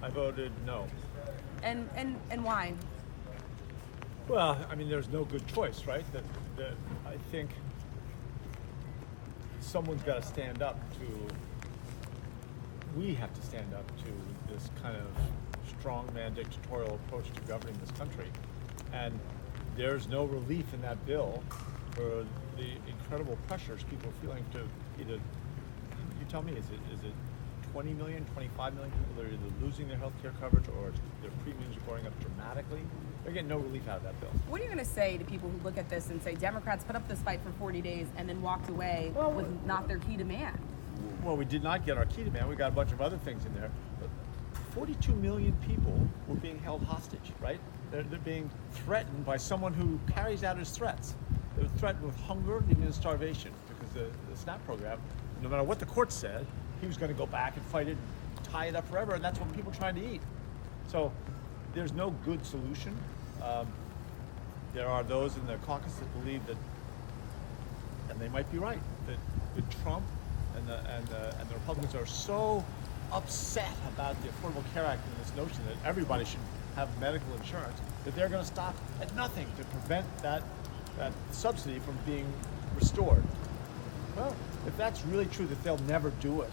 I voted no. And why? Well, I mean, there's no good choice, right? That I think someone's got to stand up to. We have to stand up to this kind of strongman dictatorial approach to governing this country, and there's no relief in that bill for the incredible pressures people are feeling to either. You tell me, is it 20 million, 25 million people that are either losing their health care coverage or their premiums are going up dramatically? They're getting no relief out of that bill. What are you going to say to people who look at this and say Democrats put up this fight for 40 days and then walked away with not their key demand? Well, we did not get our key demand. We got a bunch of other things in there. But 42 million people were being held hostage, right? They're being threatened by someone who carries out his threats. They're threatened with hunger and even starvation because the SNAP program, no matter what the court said, he was going to go back and fight it, tie it up forever, and that's what people are trying to eat. So there's no good solution. There are those in the caucus that believe that, and they might be right, that Trump and the Republicans are so upset about the Affordable Care Act and this notion that everybody should have medical insurance that they're going to stop at nothing to prevent that subsidy from being restored. Well, if that's really true that they'll never do it,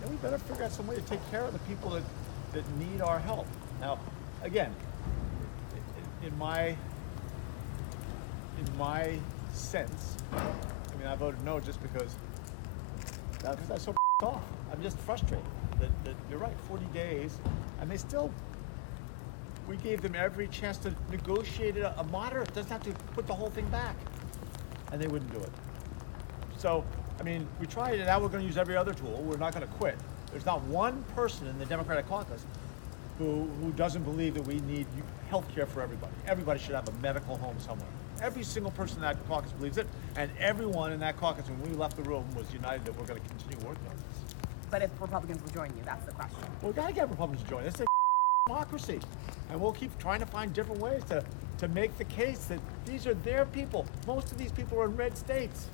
then we better figure out some way to take care of the people that need our help. Now, again, in my sense, I mean, I voted no just because I'm so off. I'm just frustrated that you're right, 40 days, and we gave them every chance to negotiate a moderate, doesn't have to put the whole thing back, and they wouldn't do it. So, I mean, we tried it, now we're going to use every other tool. We're not going to quit. There's not one person in the Democratic caucus who doesn't believe that we need health care for everybody. Everybody should have a medical home somewhere. Every single person in that caucus believes it, and everyone in that caucus, when we left the room, was united that we're going to continue working on this. But if Republicans will join you, that's the question. Well, we've got to get Republicans to join. It's a democracy, and we'll keep trying to find different ways to make the case that these are their people. Most of these people are in red states.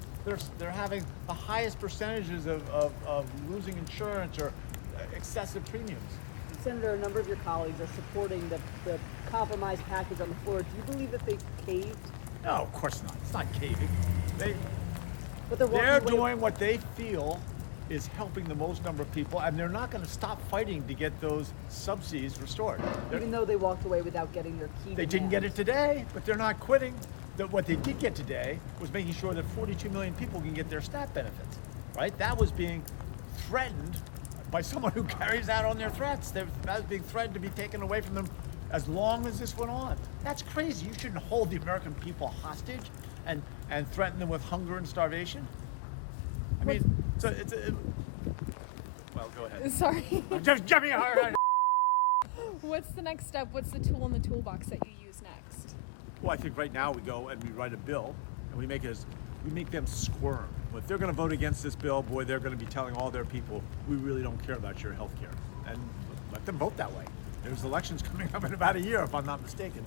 They're having the highest percentages of losing insurance or excessive premiums. Senator, a number of your colleagues are supporting the compromise package on the floor. Do you believe that they caved? No, of course not. It's not caving. But they're doing what they feel is helping the most number of people, and they're not going to stop fighting to get those subsidies restored. Even though they walked away without getting their key They didn't get it today, but they're not quitting. What they did get today was making sure that 42 million people can get their SNAP benefits, right? That was being threatened by someone who carries out on their threats. That was being threatened to be taken away from them as long as this went on. That's crazy. You shouldn't hold the American people hostage and threaten them with hunger and starvation. I mean, so well, go ahead. Sorry. I'm just jumping hard. What's the next step? What's the tool in the toolbox that you use next? Well, I think right now we go and we write a bill and we make them squirm. If they're going to vote against this bill, boy, they're going to be telling all their people, we really don't care about your health care. And let them vote that way. There's elections coming up in about a year, if I'm not mistaken.